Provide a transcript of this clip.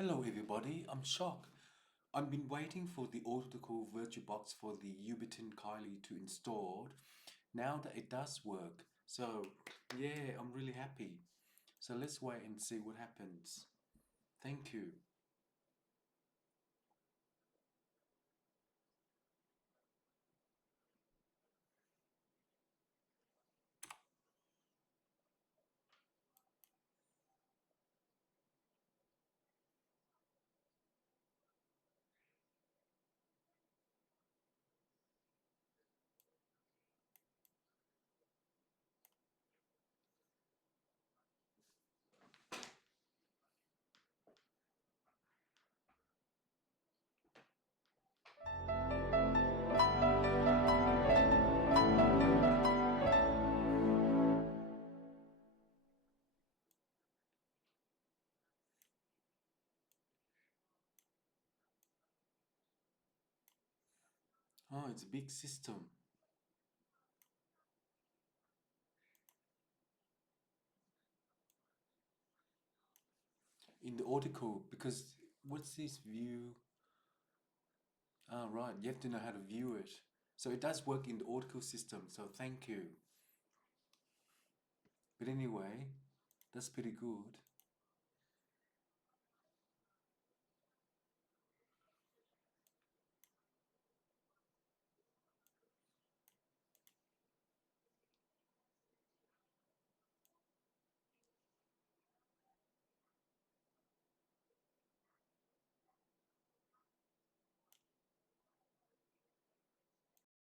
Hello everybody, I'm shocked. I've been waiting for the Oracle VirtualBox for the Ubuntu Kylin to install. Now that it does work. So yeah, I'm really happy. So let's wait and see what happens. Thank you. Oh, it's a big system. In the article, because what's this view? Ah, right, you have to know how to view it. So it does work in the article system, so thank you. But anyway, that's pretty good.